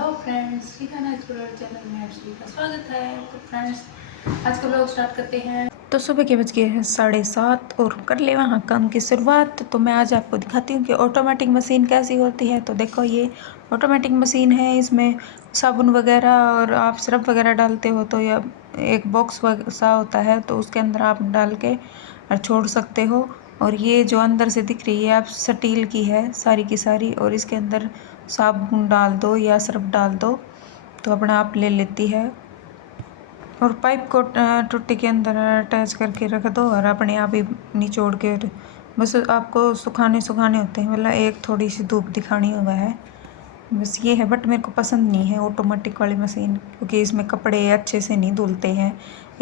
Hello friends, ठिकाना explorer channel में आप सभी का स्वागत है। तो फ्रेंड्स, आज का व्लॉग स्टार्ट करते हैं। तो सुबह के बज गए हैं 7:30 और कर ले वहाँ काम की शुरुआत। तो मैं आज आपको दिखाती हूँ कि ऑटोमेटिक मशीन कैसी होती है। तो देखो, ये ऑटोमेटिक मशीन है। इसमें साबुन वगैरह और आप सर्फ वगैरह डालते हो तो यह एक बॉक्स सा होता है, तो उसके अंदर आप डाल के छोड़ सकते हो। और ये जो अंदर से दिख रही है आप स्टील की है सारी की सारी, और इसके अंदर साबुन डाल दो या सर्फ डाल दो तो अपना आप ले लेती है। और पाइप को टुट्टी के अंदर अटैच करके रख दो और अपने आप ही निचोड़ के बस आपको सुखाने होते हैं। मतलब एक थोड़ी सी धूप दिखानी हुआ है, बस ये है। बट मेरे को पसंद नहीं है ऑटोमेटिक वाली मशीन, क्योंकि इसमें कपड़े अच्छे से नहीं धुलते हैं।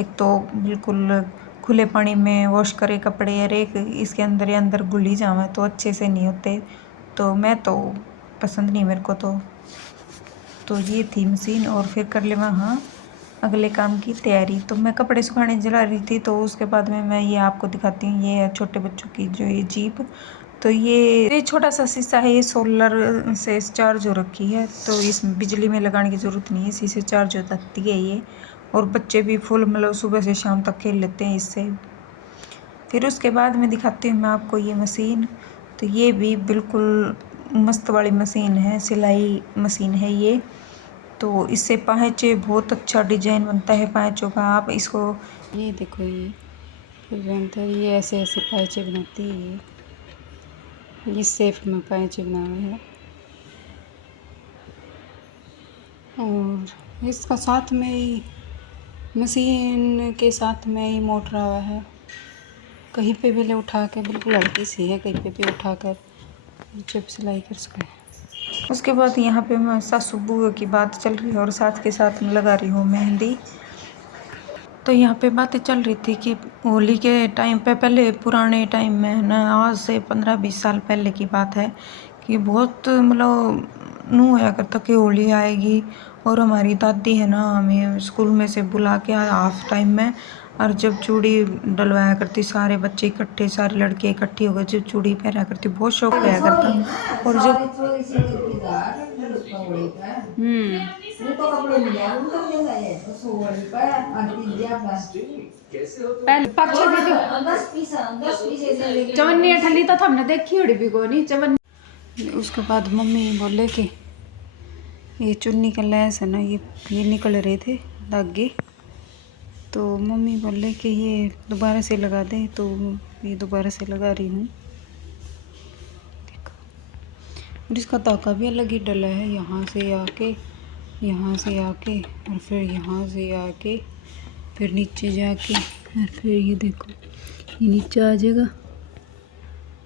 एक तो बिल्कुल खुले पानी में वॉश करे कपड़े, और एक इसके अंदर घुली जावे तो अच्छे से नहीं होते। तो मैं तो पसंद नहीं मेरे को। तो ये थी मशीन। और फिर कर ले वहाँ अगले काम की तैयारी। तो मैं कपड़े सुखाने जला रही थी, तो उसके बाद में मैं ये आपको दिखाती हूँ। ये है छोटे बच्चों की जो ये जीप। तो ये छोटा सा शीशा है, ये सोलर से चार्ज हो रखी है, तो इसमें बिजली में लगाने की ज़रूरत नहीं है, इसी से चार्ज हो जाती है ये। और बच्चे भी फुल मतलब सुबह से शाम तक खेल लेते हैं इससे। फिर उसके बाद में दिखाती हूँ मैं आपको ये मशीन। तो ये भी बिल्कुल मस्त वाली मशीन है, सिलाई मशीन है ये। तो इससे पाँचे बहुत अच्छा डिजाइन बनता है पाँचों का। आप इसको ये देखो, ये फिर बनता है, ये ऐसे ऐसे पाँचे बनाती है। ये शेप में पाँचे बनाए हैं। और इसका साथ में ही मशीन के साथ में ही मोटर हुआ है। कहीं पे भी ले उठा के, बिल्कुल हल्की सी है, कहीं पे भी उठा कर जब सिलाई कर सके। उसके बाद यहाँ पे मैं सासू बुआ की बात चल रही है और साथ के साथ में लगा रही हूँ मेहंदी। तो यहाँ पे बातें चल रही थी कि होली के टाइम पे, पहले पुराने टाइम में है ना, आज से 15-20 साल पहले की बात है, कि बहुत मतलब नू होया करता कि होली आएगी। और हमारी दादी है ना हमें स्कूल में से बुला के हाफ टाइम में, और जब चूड़ी डलवाया करती, सारे बच्चे इकट्ठे, सारे लड़के इकट्ठे हो गए, जब चूड़ी पहना करती, बहुत शौक होया करता। और जब पहले पाछे चवन्नी ठंडी तो हमने देखी होड़ी भी को नहीं चवन्नी। उसके बाद मम्मी बोले कि ये चुन्नी का लैस है ना, ये निकल रहे थे धागे। तो मम्मी बोले कि ये दोबारा से लगा दे, तो ये दोबारा से लगा रही हूँ। देखो, और इसका धागा भी अलग ही डला है, यहाँ से आके और फिर यहाँ से आके फिर नीचे जाके, और फिर ये देखो ये नीचे आ जाएगा।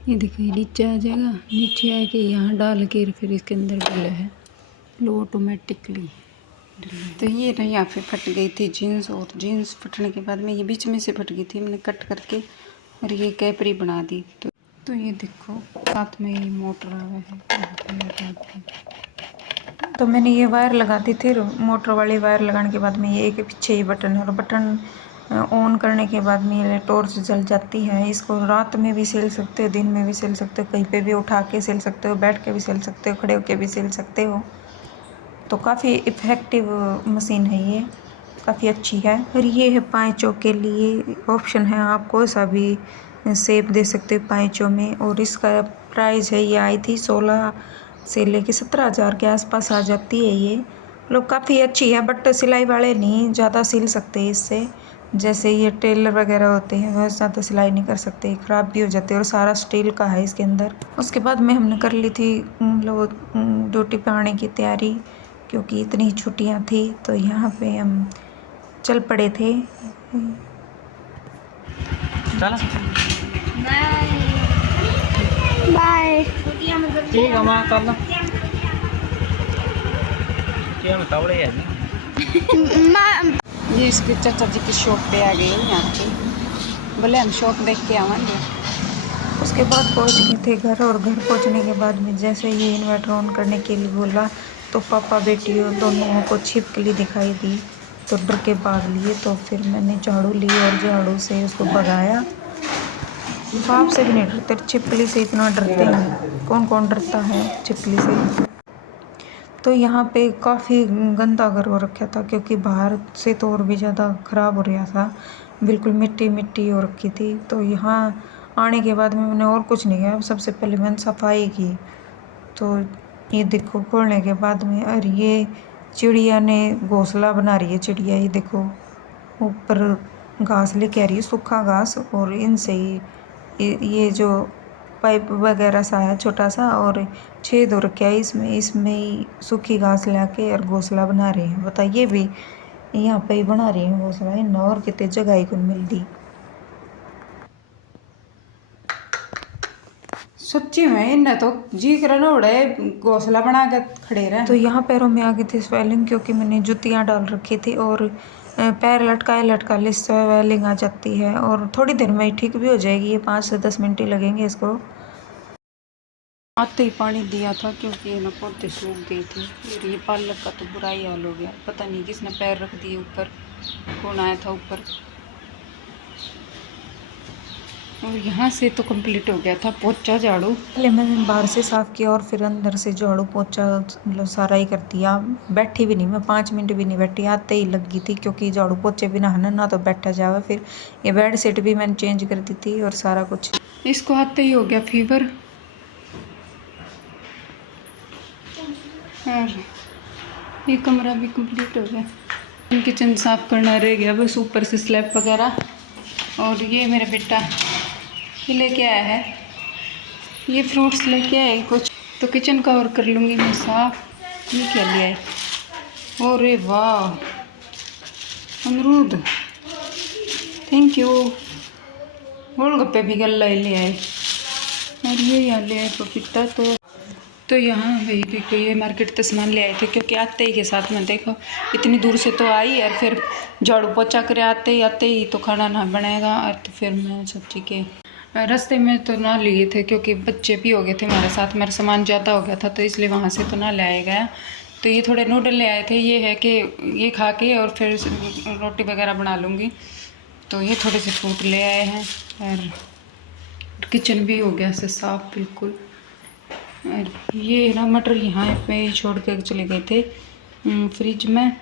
ये देखो, ये नीचे आ जाएगा, नीचे आके यहाँ डाल के फिर इसके अंदर डला है लो ऑटोमेटिकली। तो ये ना यहाँ पे फट गई थी जीन्स, और जीन्स फटने के बाद में ये बीच में से फट गई थी, मैंने कट करके और ये कैपरी बना दी। तो ये देखो साथ में ये मोटर आया है। तो मैंने ये वायर लगा दी थी, मोटर वाली वायर लगाने के बाद में ये एक पीछे ही बटन है, और बटन ऑन करने के बाद में ये टॉर्च जल जाती है। इसको रात में भी सेल सकते हो, दिन में भी सेल सकते हो, कहीं पे भी उठा के सेल सकते हो, बैठ के भी सेल सकते हो, खड़े होके भी सेल सकते हो। तो काफ़ी इफ़ेक्टिव मशीन है ये, काफ़ी अच्छी है। और ये है पाँचों के लिए ऑप्शन है, आप कोई सा भी शेप दे सकते हो पाँचों में। और इसका प्राइस है, ये आई थी 16 से लेके 17,000 के आसपास आ जाती है ये। मतलब काफ़ी अच्छी है, बट सिलाई वाले नहीं ज़्यादा सिल सकते इससे। जैसे ये टेलर वगैरह होते हैं वह ज़्यादा सिलाई नहीं कर सकते, ख़राब भी हो जाते हैं। और सारा स्टील का है इसके अंदर। उसके बाद में हमने कर ली थी मतलब ड्यूटी पे आने की तैयारी, क्योंकि इतनी छुट्टियां थी, तो यहाँ पे हम चल पड़े थे। बाय। ठीक है माँ, कर लो क्या बताओ है ये इसके चाचा जी की शॉप पे आ गए यहाँ पे, बोले हम शॉप देख के आवाएंगे। उसके बाद पहुँच गए थे घर, और घर पहुँचने के बाद में जैसे ये इन्वर्टर ऑन करने के लिए बोला, तो पापा बेटी दोनों को छिपकली दिखाई दी, तो डर के भाग लिए। तो फिर मैंने झाड़ू ली और झाड़ू से उसको भगाया। सांप से भी नहीं डरते, छिपकली से इतना डरते हैं। कौन कौन डरता है छिपकली से। तो यहाँ पे काफ़ी गंदा घर हो रखा था क्योंकि बाहर से तो और भी ज़्यादा ख़राब हो रहा था, बिल्कुल मिट्टी मिट्टी हो रखी थी। तो यहाँ आने के बाद में मैंने और कुछ नहीं किया, सबसे पहले मैंने सफाई की। तो ये देखो खोलने के बाद में, और ये चिड़िया ने घोंसला बना रही है चिड़िया, ये देखो ऊपर घास लेके आ रही है, सूखा घास, और इनसे ही ये जो पाइप वगैरह सा है छोटा सा और छेद हो रखा है इसमें, इसमें ही सूखी घास लाके और घोंसला बना रहे हैं। बताइए भी यहाँ पे ही बना रही हैं घोंसला, इन और कितने जगह ही को मिलती। सच्ची में इन्हें तो जी करना उड़े घोंसला बना के खड़े रहे। तो यहाँ पैरों में आ गई थी स्वेलिंग क्योंकि मैंने जुतियाँ डाल रखी थी और पैर लटका ले स्वेलिंग आ जाती है, और थोड़ी देर में ही ठीक भी हो जाएगी, ये 5 से 10 मिनट ही लगेंगे इसको। आते ही पानी दिया था क्योंकि ये ना पौधे सूख गई थी। फिर ये पालक का तो बुरा ही हाल हो गया, पता नहीं किसने पैर रख दिए ऊपर, कौन आया था ऊपर। और यहाँ से तो कंप्लीट हो गया था पोछा झाड़ू। पहले मैंने बाहर से साफ़ किया और फिर अंदर से झाड़ू पोछा मतलब सारा ही कर दिया। बैठी भी नहीं मैं, 5 मिनट भी नहीं बैठी, आते ही लग गई थी क्योंकि झाड़ू पोछे बिना है ना तो बैठा जावे। फिर ये बेड शीट भी मैंने चेंज कर दी थी और सारा कुछ। इसको आते ही हो गया फीवर। और ये कमरा भी कंप्लीट हो गया। किचन साफ करना रह गया बस, ऊपर से स्लैब वगैरह। और ये मेरा बेटा ये लेके आया है, ये फ्रूट्स लेके आए कुछ, तो किचन का और कर लूँगी मैं साफ। ये क्या लिया है, अरे वाह अमरूद, थैंक यू। गोलगप्पे भी गल्ला ही ले आए। और ये यहाँ ले आए पपीता। तो यहाँ वही देखो ये मार्केट से सामान ले आए थे क्योंकि आते ही के साथ में देखो इतनी दूर से तो आई, और फिर झाड़ू पोछा करे आते ही तो खाना ना बनाएगा। और तो फिर मैं सोची के रास्ते में तो ना लिए थे क्योंकि बच्चे भी हो गए थे हमारे साथ, मेरा सामान ज़्यादा हो गया था तो इसलिए वहाँ से तो ना ले आया गया। तो ये थोड़े नूडल ले आए थे, ये है कि ये खा के और फिर रोटी वगैरह बना लूँगी। तो ये थोड़े से फ्रूट ले आए हैं, और किचन भी हो गया से साफ बिल्कुल। और ये ना मटर यहाँ पे छोड़ के चले गए थे फ्रिज में,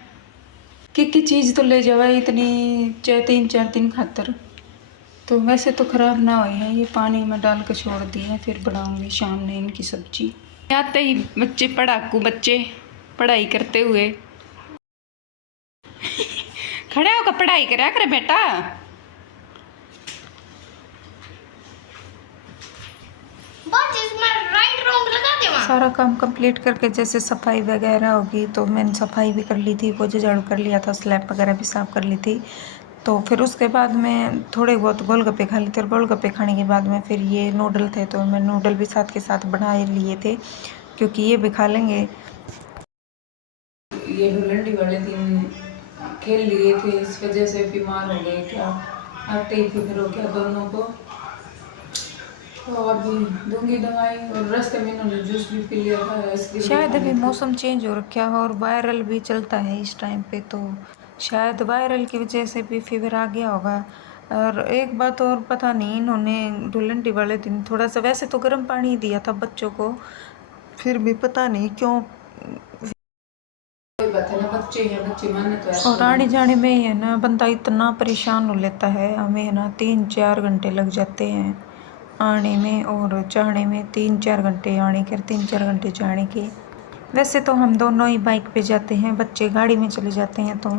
कि चीज़ तो ले जावा इतनी 3-4 दिन खातर, तो वैसे तो ख़राब ना हुई है। ये पानी में डाल के छोड़ दी है, फिर बनाऊंगी शाम में इनकी सब्जी। आते ही बच्चे पढ़ाकू बच्चे पढ़ाई करते हुए खड़े होकर पढ़ाई करा करे बेटा। सारा काम कंप्लीट करके जैसे सफाई वगैरह होगी तो मैंने सफाई भी कर ली थी, पोछा झाड़ू कर लिया था, स्लैब वगैरह भी साफ़ कर ली थी। तो फिर उसके बाद में थोड़े बहुत गोलगप्पे खा लिए थे, और गोलगप्पे खाने के बाद में फिर ये नूडल थे तो मैं नूडल भी साथ के साथ बना लिए थे क्योंकि ये भी खा लेंगे। ये ढुलंडी वाले दिन खेल लिए थे, इस वजह से बीमार हो गए क्या, आते ही फिर हो गया दोनों को। तो अभी दूंगी दवाई, और रास्ते में इन्होंने जूस भी पी लिया था। शायद अभी मौसम चेंज हो रखा है और वायरल भी चलता है इस टाइम पे, तो शायद वायरल की वजह से भी फीवर आ गया होगा। और एक बात और, पता नहीं इन्होंने ढुलंडी वाले दिन थोड़ा सा वैसे तो गर्म पानी दिया था बच्चों को, फिर भी पता नहीं क्यों। बच्चे हैं, बच्चे माने तो। और आने जाने में ही है ना बंदा इतना परेशान हो लेता है, हमें है ना 3-4 घंटे लग जाते हैं आने में, और जाने में 3-4 घंटे आने के, 3-4 घंटे जाने के। वैसे तो हम दोनों ही बाइक पे जाते हैं, बच्चे गाड़ी में चले जाते हैं। तो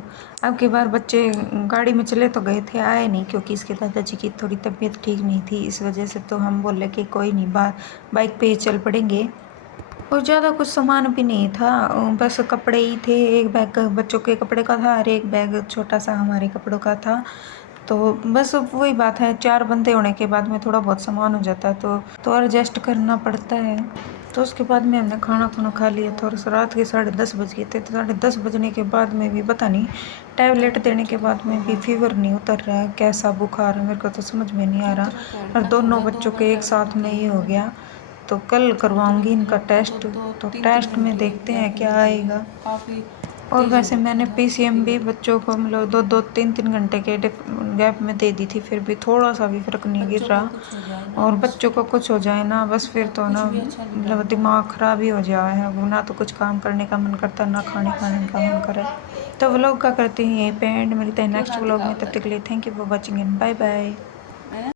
अब की बार बच्चे गाड़ी में चले तो गए थे, आए नहीं क्योंकि इसके दादाजी की थोड़ी तबीयत ठीक नहीं थी, इस वजह से तो हम बोले कि कोई नहीं, बाइक पे ही चल पड़ेंगे। और ज़्यादा कुछ सामान भी नहीं था, बस कपड़े ही थे, एक बैग बच्चों के कपड़े का था और एक बैग छोटा सा हमारे कपड़ों का था। तो बस वही बात है, 4 बंदे होने के बाद में थोड़ा बहुत सामान हो जाता है तो एडजस्ट करना पड़ता है। तो उसके बाद में हमने खाना खा लिया था, और रात के 10:30 बज गए थे। तो 10:30 बजने के बाद में भी पता नहीं, टैबलेट देने के बाद में भी फीवर नहीं उतर रहा है, कैसा बुखार है मेरे को तो समझ में नहीं आ रहा। और दोनों बच्चों के एक साथ में ही हो गया, तो कल करवाऊंगी इनका टेस्ट। तो टेस्ट में देखते हैं क्या आएगा। काफ़ी और वैसे मैंने पीसीएम भी बच्चों को मतलब 2-3 घंटे के गैप में दे दी थी, फिर भी थोड़ा सा भी फर्क नहीं गिर रहा। और बच्चों को कुछ हो जाए ना बस फिर तो ना मतलब दिमाग ख़राब ही हो जाए है, वो ना तो कुछ काम करने का मन करता ना खाने खाने का मन करे। तो व्लॉग का करते हैं यहीं पे एंड, मिलते हैं नेक्स्ट व्लॉग में, तब तक के लिए thank you for watching and bye bye.